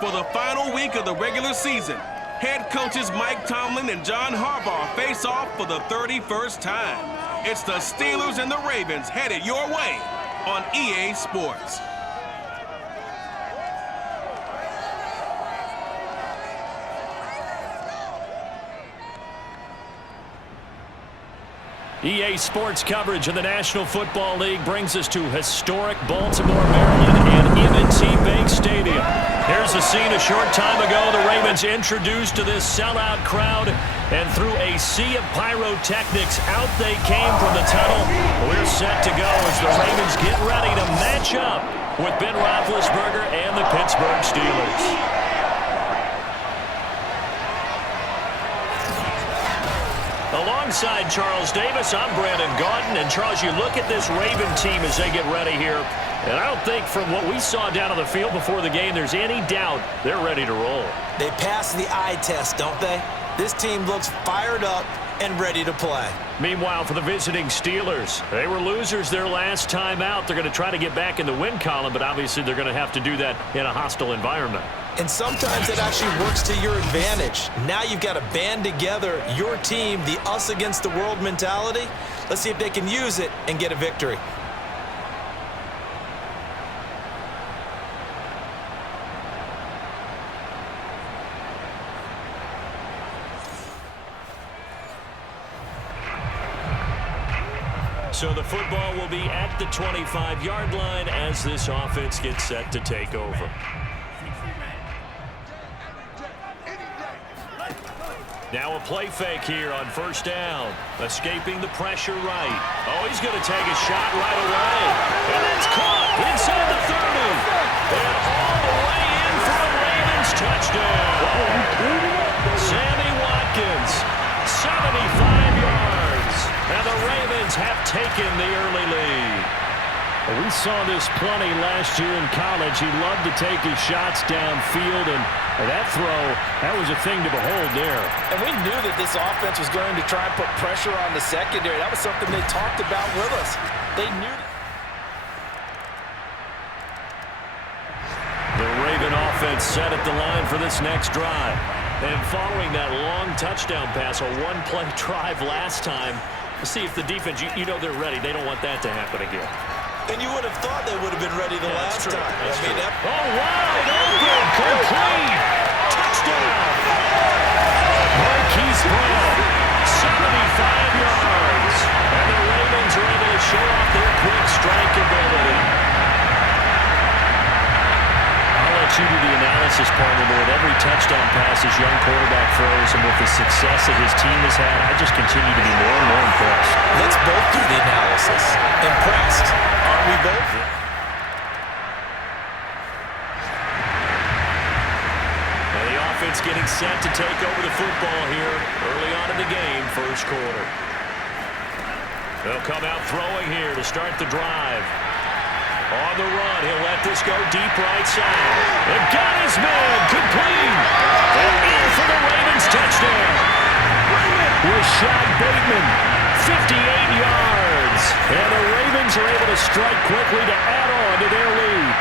For the final week of the regular season, head coaches Mike Tomlin and John Harbaugh face off for the 31st time. It's the Steelers and the Ravens headed your way on EA Sports. EA Sports coverage of the National Football League brings us to historic Baltimore, Maryland and M&T Bank Stadium. Here's a scene a short time ago. The Ravens introduced to this sellout crowd, and through a sea of pyrotechnics, out they came from the tunnel. We're set to go as the Ravens get ready to match up with Ben Roethlisberger and the Pittsburgh Steelers. Alongside Charles Davis, I'm Brandon Gaudin. And Charles, you look at this Raven team as they get ready here, and I don't think from what we saw down on the field before the game there's any doubt they're ready to roll. They pass the eye test, don't they? This team looks fired up and ready to play. Meanwhile, for the visiting Steelers, they were losers their last time out. They're going to try to get back in the win column, but obviously they're going to have to do that in a hostile environment. And sometimes it actually works to your advantage. Now you've got to band together your team, the us against the world mentality. Let's see if they can use it and get a victory. So the football will be at the 25-yard line as this offense gets set to take over. Now a play fake here on first down. Escaping the pressure right. Oh, he's going to take a shot right away. And that's caught inside the 30. And all the way in for the Ravens touchdown. Sammy Watkins, 75 yards. And the Ravens have taken the early lead. We saw this plenty last year in college. He loved to take his shots downfield, and that throw, that was a thing to behold there. And we knew that this offense was going to try and put pressure on the secondary. That was something they talked about with us. They knew. The Raven offense set at the line for this next drive. And following that long touchdown pass, a one-play drive last time, let's see if the defense, you know they're ready. They don't want that to happen again. And you would have thought they would have been ready the last time. Wide open, complete, touchdown. Marquise Brown, 75 yards. And the Ravens are able to show off their quick strike ability. I'll let you do the analysis part of it. With every touchdown pass his young quarterback throws, and with the success that his team has had, I just continue to be more and more impressed. Let's both do the analysis. Impressed. Aren't we both? And the offense getting set to take over the football here early on in the game, first quarter. They'll come out throwing here to start the drive. On the run, he'll let this go deep right side. And got his man, complete. And in for the Ravens touchdown. Rashad Bateman, 58 yards. And the Ravens are able to strike quickly to add on to their lead.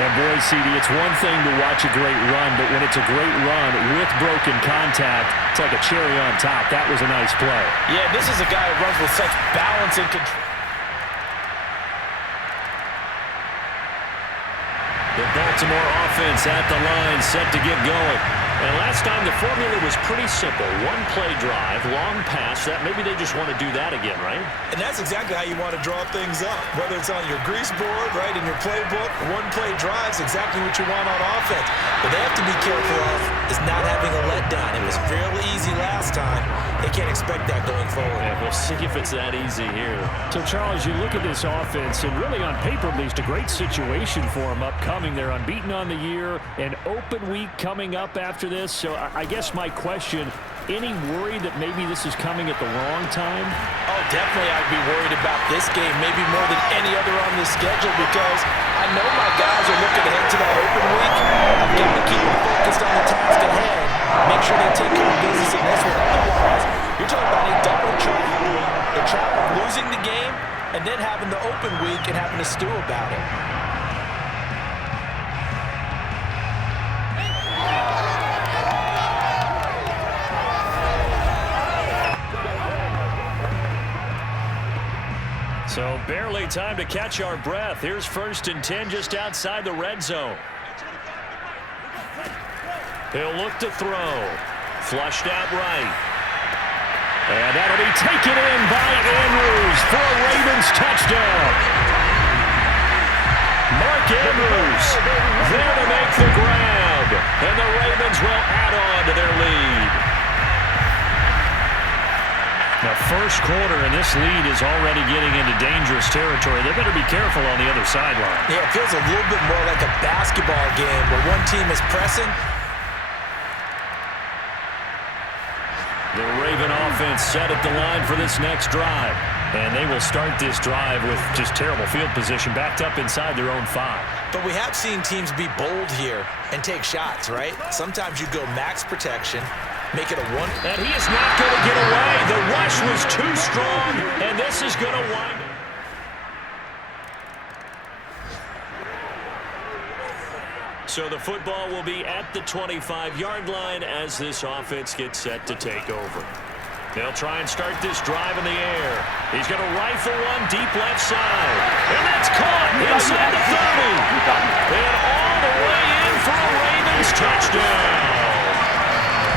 And boy, CD, it's one thing to watch a great run, but when it's a great run with broken contact, it's like a cherry on top. That was a nice play. Yeah, this is a guy who runs with such balance and control. The Baltimore offense at the line, set to get going. And last time the formula was pretty simple. One play drive, long pass. That maybe they just want to do that again, right? And that's exactly how you want to draw things up. Whether it's on your grease board, right, in your playbook, one play drive's exactly what you want on offense. What they have to be careful of is not having a letdown. It was fairly easy last time. They can't expect that going forward. Yeah, we'll see if it's that easy here. So, Charles, you look at this offense, and really on paper, at least, a great situation for them upcoming. They're unbeaten on the year, an open week coming up after this. So I guess my question, any worry that maybe this is coming at the wrong time? Oh, definitely I'd be worried about this game, maybe more than any other on this schedule, because I know my guys are looking ahead to that open week. I've got to keep them focused on the task ahead, make sure they take care of business in this one. Otherwise, you're talking about a double trap. The trap of losing the game and then having the open week and having to stew about it. So barely time to catch our breath. Here's 1st and 10 just outside the red zone. He'll look to throw. Flushed out right. And that'll be taken in by Andrews for a Ravens touchdown. Mark Andrews there to make the grab. And the Ravens will add on to their lead. Now, first quarter, and this lead is already getting into dangerous territory. They better be careful on the other sideline. Yeah, it feels a little bit more like a basketball game where one team is pressing. The Raven offense set at the line for this next drive. And they will start this drive with just terrible field position, backed up inside their own 5. But we have seen teams be bold here and take shots, right? Sometimes you go max protection, make it a one. And he is not going to get away. The rush was too strong, and this is going to wind up. So the football will be at the 25-yard line as this offense gets set to take over. They'll try and start this drive in the air. He's going to rifle one deep left side. And that's caught inside the 30. And all the way in for a Ravens touchdown.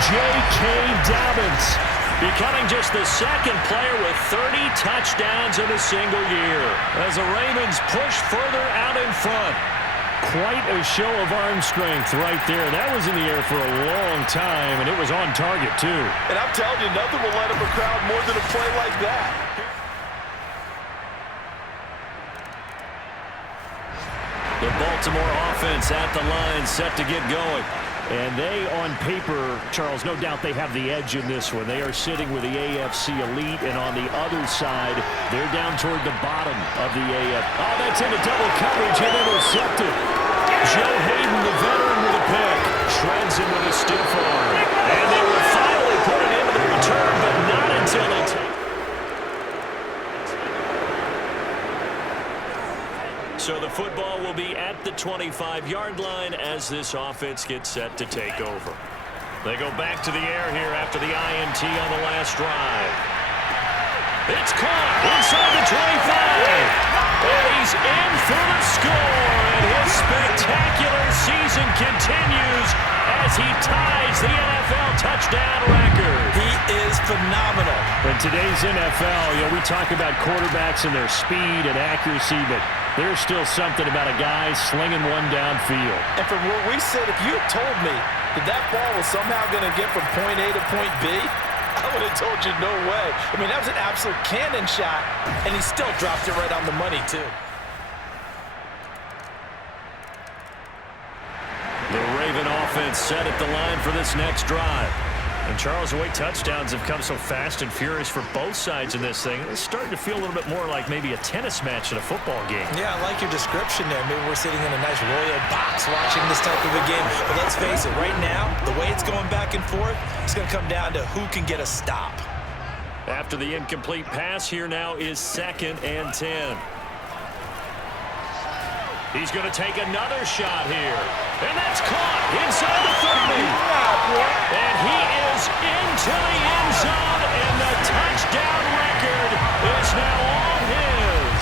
J.K. Dobbins becoming just the second player with 30 touchdowns in a single year as the Ravens push further out in front. Quite a show of arm strength right there. That was in the air for a long time, and it was on target, too. And I'm telling you, nothing will let up a crowd more than a play like that. The Baltimore offense at the line, set to get going. And they, on paper, Charles, no doubt they have the edge in this one. They are sitting with the AFC elite, and on the other side, they're down toward the bottom of the AFC. Oh, that's into double coverage and intercepted. Joe Hayden, the veteran, with a pick. Shreds him with a stiff arm. And they will finally put it into the return, but not until they take. So the football will be at the 25-yard line as this offense gets set to take over. They go back to the air here after the INT on the last drive. It's caught inside the 25. And he's in for the score. And his spectacular season continues as he ties the NFL touchdown record. He is phenomenal. In today's NFL, we talk about quarterbacks and their speed and accuracy, but there's still something about a guy slinging one downfield. And from where we sit, if you had told me that that ball was somehow going to get from point A to point B, I would have told you no way. I mean, that was an absolute cannon shot, and he still dropped it right on the money, too. The Raven offense set at the line for this next drive. And Charles, the way touchdowns have come so fast and furious for both sides in this thing, it's starting to feel a little bit more like maybe a tennis match in a football game. Yeah, I like your description there. Maybe we're sitting in a nice royal box watching this type of a game. But let's face it, right now, the way it's going back and forth, it's going to come down to who can get a stop. After the incomplete pass, here now is 2nd and 10. He's going to take another shot here. And that's caught inside the 30. And he is into the end zone, and the touchdown record is now all his.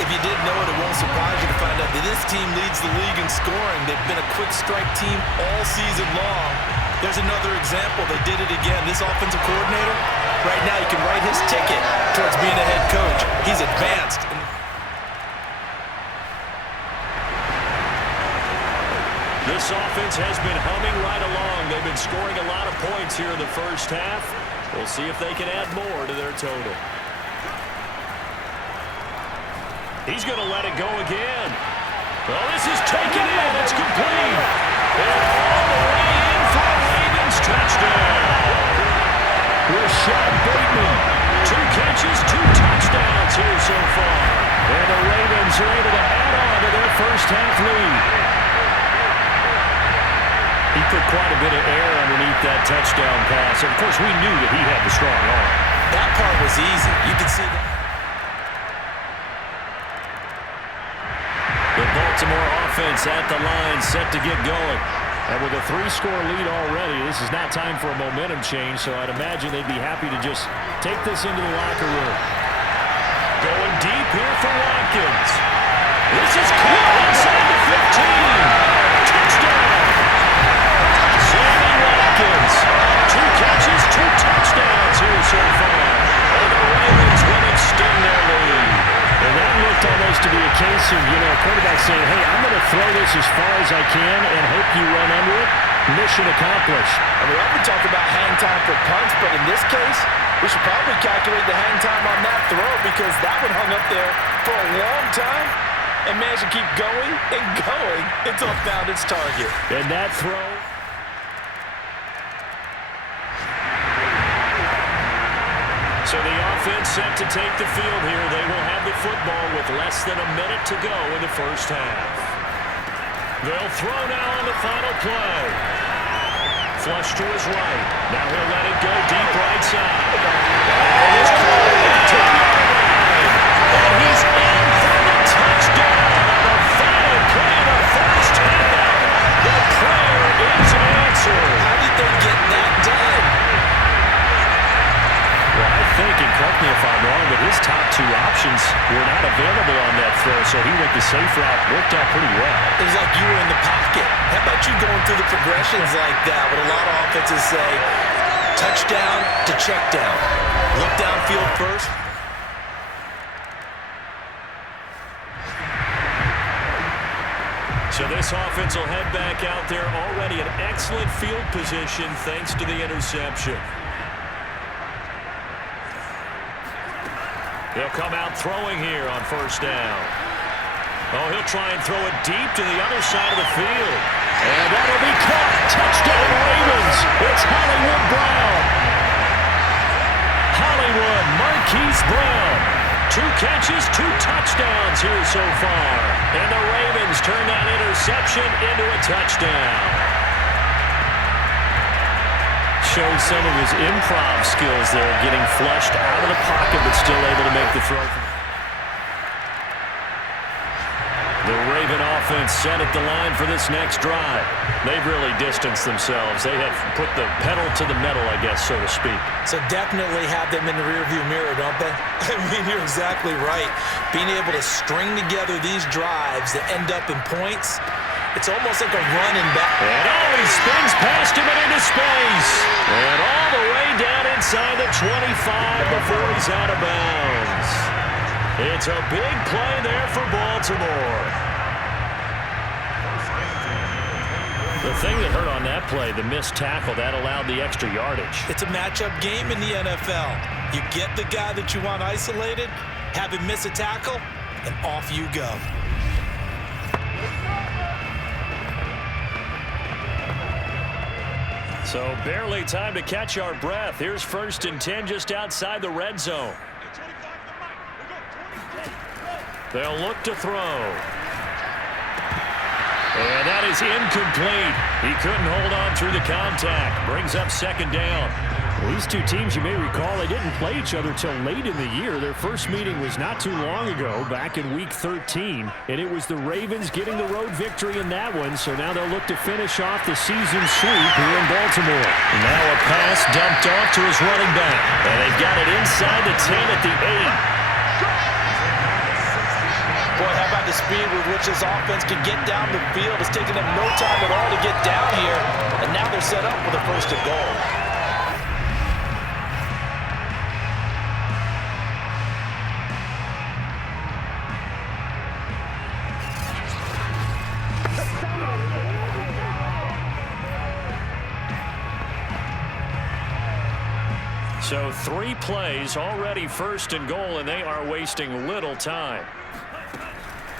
If you didn't know it, it won't surprise you to find out that this team leads the league in scoring. They've been a quick strike team all season long. There's another example. They did it again. This offensive coordinator, right now, you can write his ticket towards being a head coach. He's advanced. This offense has been humming right along. They've been scoring a lot of points here in the first half. We'll see if they can add more to their total. He's going to let it go again. Well, this is taken in. It's complete. And all the way in for a Ravens touchdown. Rashad Bateman. 2 catches, 2 touchdowns here so far. And the Ravens are able to add on to their first half lead. He put quite a bit of air underneath that touchdown pass. Of course, we knew that he had the strong arm. That part was easy. You could see that. The Baltimore offense at the line, set to get going. And with a 3-score lead already, this is not time for a momentum change, so I'd imagine they'd be happy to just take this into the locker room. Going deep for Watkins. This is caught inside the 15. Touchdown. Sammy Watkins. 2 catches, 2 touchdowns here so far. And the Ravens will extend their lead. And that looked almost to be a case of, quarterback saying, hey, I'm going to throw this as far as I can and hope you run under it. Mission accomplished. I mean, I've been talking about hang time for punts, but in this case, we should probably calculate the hang time on that throw because that one hung up there for a long time and managed to keep going and going until it found its target. And that throw... So the offense set to take the field here. They will have the football with less than a minute to go in the first half. They'll throw now on the final play. Flush to his right. Now he'll let it go deep right side. And it's caught to the line. And he's in for the touchdown on the final play of the first half. The prayer is answered. How did they get that done? Well, I think, and correct me if I'm wrong, but his top 2 options were not available on that throw, so he went the safe route, worked out pretty well. It was like you were in the pocket. How about you going through the progressions like that? What a lot of offenses say, touchdown to check down. Look downfield first. So this offense will head back out there already in excellent field position thanks to the interception. They'll come out throwing here on first down. Oh, he'll try and throw it deep to the other side of the field. And that'll be caught. Touchdown Ravens. It's Hollywood Brown. Hollywood Marquise Brown. 2 catches, 2 touchdowns here so far. And the Ravens turn that interception into a touchdown. Shows some of his improv skills there, getting flushed out of the pocket but still able to make the throw. The Raven offense set at the line for this next drive. They've really distanced themselves. They have put the pedal to the metal, I guess, so to speak. So definitely have them in the rearview mirror, don't they? I mean, you're exactly right. Being able to string together these drives that end up in points, it's almost like a running back. And he spins past him and into space. And all the way down inside the 25 before he's out of bounds. It's a big play there for Baltimore. The thing that hurt on that play, the missed tackle, that allowed the extra yardage. It's a matchup game in the NFL. You get the guy that you want isolated, have him miss a tackle, and off you go. So barely time to catch our breath. Here's 1st and 10 just outside the red zone. They'll look to throw. And that is incomplete. He couldn't hold on through the contact. Brings up 2nd down. Well, these 2 teams, you may recall, they didn't play each other till late in the year. Their first meeting was not too long ago, back in Week 13. And it was the Ravens getting the road victory in that one, so now they'll look to finish off the season sweep here in Baltimore. And now a pass dumped off to his running back. And they've got it inside the 10 at the 8. Boy, how about the speed with which this offense can get down the field? It's taken them no time at all to get down here, and now they're set up for the 1st and goal. So 3 plays, already 1st and goal, and they are wasting little time.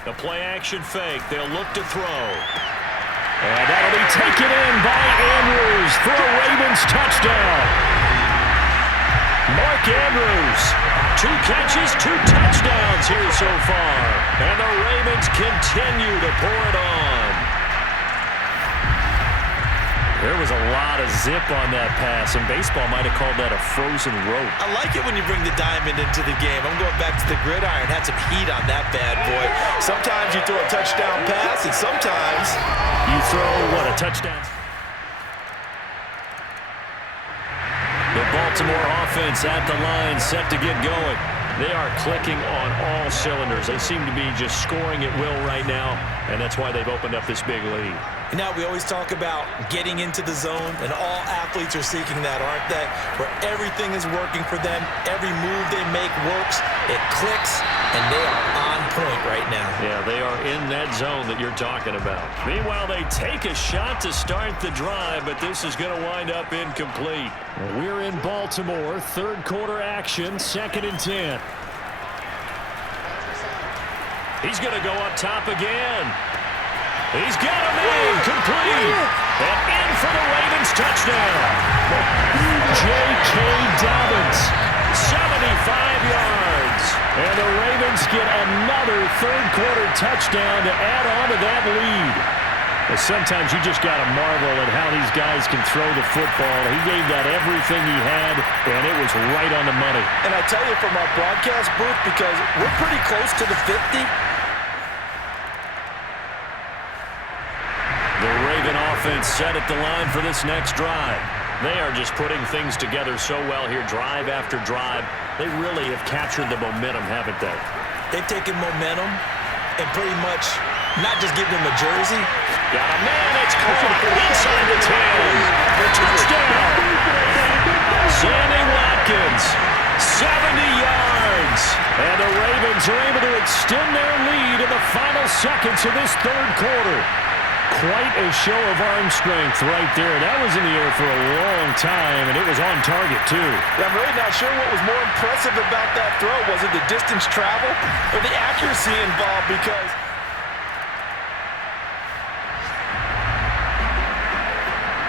The play-action fake. They'll look to throw. And that'll be taken in by Andrews for a Ravens touchdown. Mark Andrews, 2 catches, 2 touchdowns here so far. And the Ravens continue to pour it on. There was a lot of zip on that pass, and baseball might have called that a frozen rope. I like it when you bring the diamond into the game. I'm going back to the gridiron. Had some heat on that bad boy. Sometimes you throw a touchdown pass, and sometimes you throw, what, a touchdown? The Baltimore offense at the line, set to get going. They are clicking on all cylinders. They seem to be just scoring at will right now, and that's why they've opened up this big lead. Now, we always talk about getting into the zone, and all athletes are seeking that, aren't they? Where everything is working for them, every move they make works, it clicks, and they are on point right now. Yeah, they are in that zone that you're talking about. Meanwhile, they take a shot to start the drive, but this is going to wind up incomplete. We're in Baltimore, third quarter action, 2nd and 10. He's going to go up top again. He's got a man, complete, and in for the Ravens touchdown. J.K. Dobbins, 75 yards. and the Ravens get another third quarter touchdown to add on to that lead. Well, sometimes you just got to marvel at how these guys can throw the football. He gave that everything he had, and it was right on the money. And I tell you from our broadcast booth, because we're pretty close to the 50, the Raven offense set at the line for this next drive. They are just putting things together so well here, drive after drive. They really have captured the momentum, haven't they? they've taken momentum and pretty much not just give them a jersey. Got a man, it's caught inside the 10. Touchdown! Sammy Watkins, 70 yards. And the Ravens are able to extend their lead in the final seconds of this third quarter. Quite a show of arm strength right there. That was in the air for a long time, and it was on target, too. Yeah, I'm really not sure what was more impressive about that throw. Was it the distance travel or the accuracy involved? Because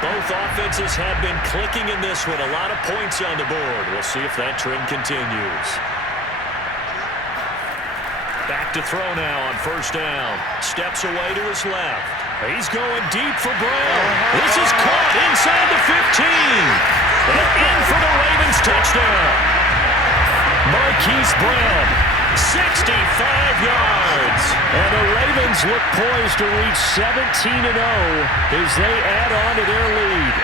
both offenses have been clicking in this one. A lot of points on the board. We'll see if that trend continues. Back to throw now on first down. Steps away to his left. He's going deep for Brown. This is caught inside the 15. And in for the Ravens touchdown. Marquise Brown, 65 yards. and the Ravens look poised to reach 17-0 as they add on to their lead.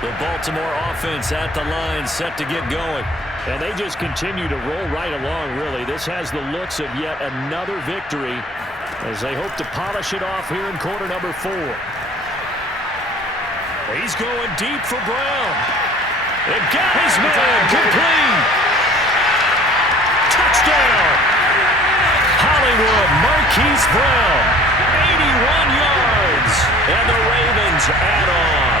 The Baltimore offense at the line, set to get going. And they just continue to roll right along, really. This has the looks of yet another victory as they hope to polish it off here in quarter number 4. He's going deep for Brown. And got his man, complete. Touchdown. Hollywood, Marquise Brown, 81 yards. And the Ravens add on.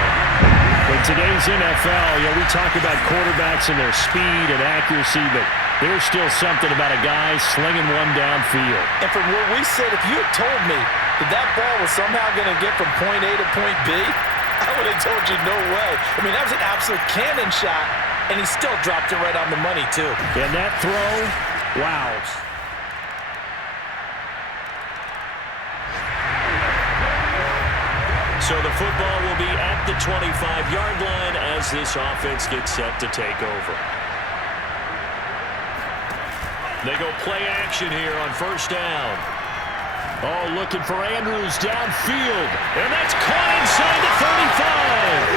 In today's NFL, we talk about quarterbacks and their speed and accuracy, but there's still something about a guy slinging one downfield. and from where we sit, if you had told me that that ball was somehow going to get from point A to point B, I would have told you no way. I mean, that was an absolute cannon shot, and he still dropped it right on the money, too. And that throw, wow. So the football will be at the 25-yard line as this offense gets set to take over. They go play action here on first down. Oh, looking for Andrews downfield. And that's caught inside the 35.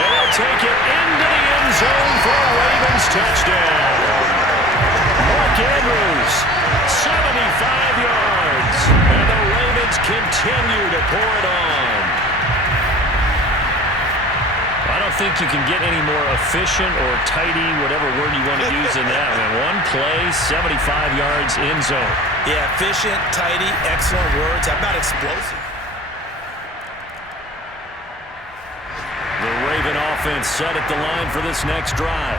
And they'll take it into the end zone for a Ravens touchdown. Mark Andrews, 75 yards. And the Ravens continue to pour it on. I don't think you can get any more efficient or tidy, whatever word you want to use in that one. One play, 75 yards in zone. Yeah, efficient, tidy, excellent words. How about explosive? The Raven offense set at the line for this next drive.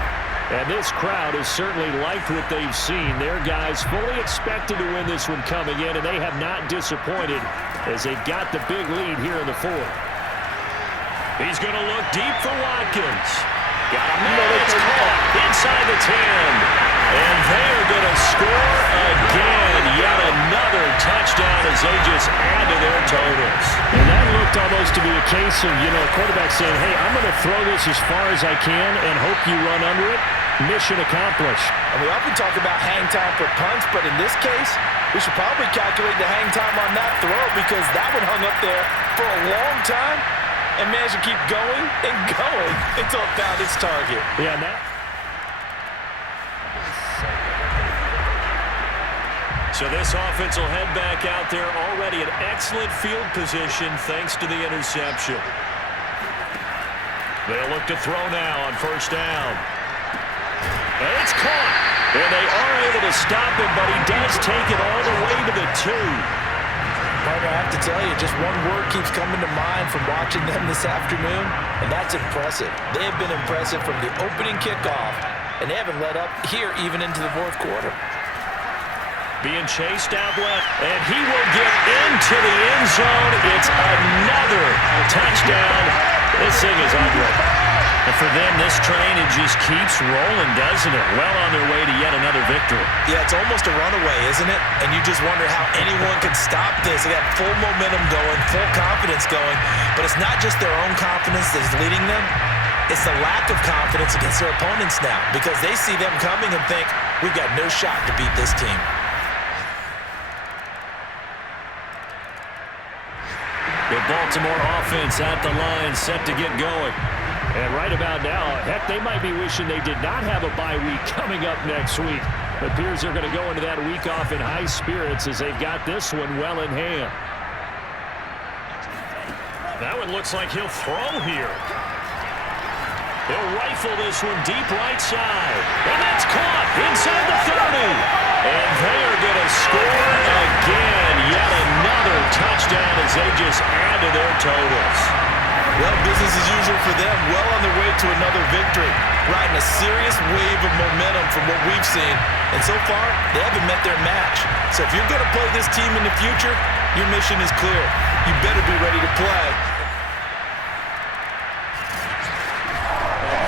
And this crowd has certainly liked what they've seen. Their guys fully expected to win this one coming in, and they have not disappointed as they've got the big lead here in the fourth. He's going to look deep for Watkins. Got a man, it's caught inside the 10. And they're going to score again. Yet another touchdown as they just add to their totals. And that looked almost to be a case of, a quarterback saying, hey, I'm going to throw this as far as I can and hope you run under it. Mission accomplished. And we often talk about hang time for punts, but in this case, we should probably calculate the hang time on that throw because that one hung up there for a long time. and managed to keep going and going until it found its target. Yeah, that. So this offense will head back out there, already in excellent field position thanks to the interception. They'll look to throw now on first down. And it's caught. And they are able to stop him, but he does take it all the way to the 2. Partner, I have to tell you, just one word keeps coming to mind from watching them this afternoon, and that's impressive. They have been impressive from the opening kickoff, and they haven't let up here even into the fourth quarter. Being chased out left, and he will get into the end zone. It's another touchdown. This thing is ugly. And for them, this train, it just keeps rolling, doesn't it? Well on their way to yet another victory. Yeah, it's almost a runaway, isn't it? And you just wonder how anyone could stop this. They got full momentum going, full confidence going. But it's not just their own confidence that's leading them. It's the lack of confidence against their opponents now, because they see them coming and think, we've got no shot to beat this team. The Baltimore offense at the line, set to get going. And right about now, heck, they might be wishing they did not have a bye week coming up next week. It appears they're going to go into that week off in high spirits as they've got this one well in hand. That one looks like he'll throw here. He'll rifle this one deep right side. And that's caught inside the 30. And they are going to score again. Yet another touchdown as they just add to their totals. Well, business as usual for them. Well on their way to another victory. Riding a serious wave of momentum from what we've seen. And so far, they haven't met their match. So if you're going to play this team in the future, your mission is clear. You better be ready to play.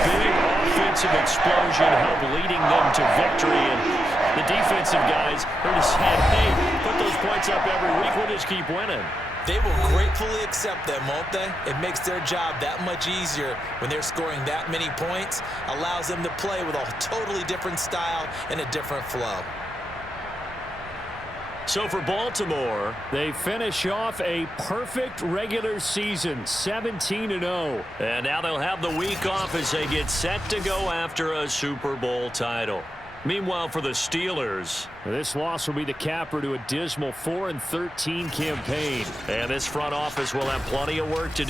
Big offensive explosion helped leading them to victory. And the defensive guys are just saying, hey, put those points up every week. We'll just keep winning. They will gratefully accept them, won't they? It makes their job that much easier when they're scoring that many points. Allows them to play with a totally different style and a different flow. So for Baltimore, they finish off a perfect regular season, 17-0. And now they'll have the week off as they get set to go after a Super Bowl title. Meanwhile, for the Steelers, this loss will be the capper to a dismal 4-13 campaign. And this front office will have plenty of work to do.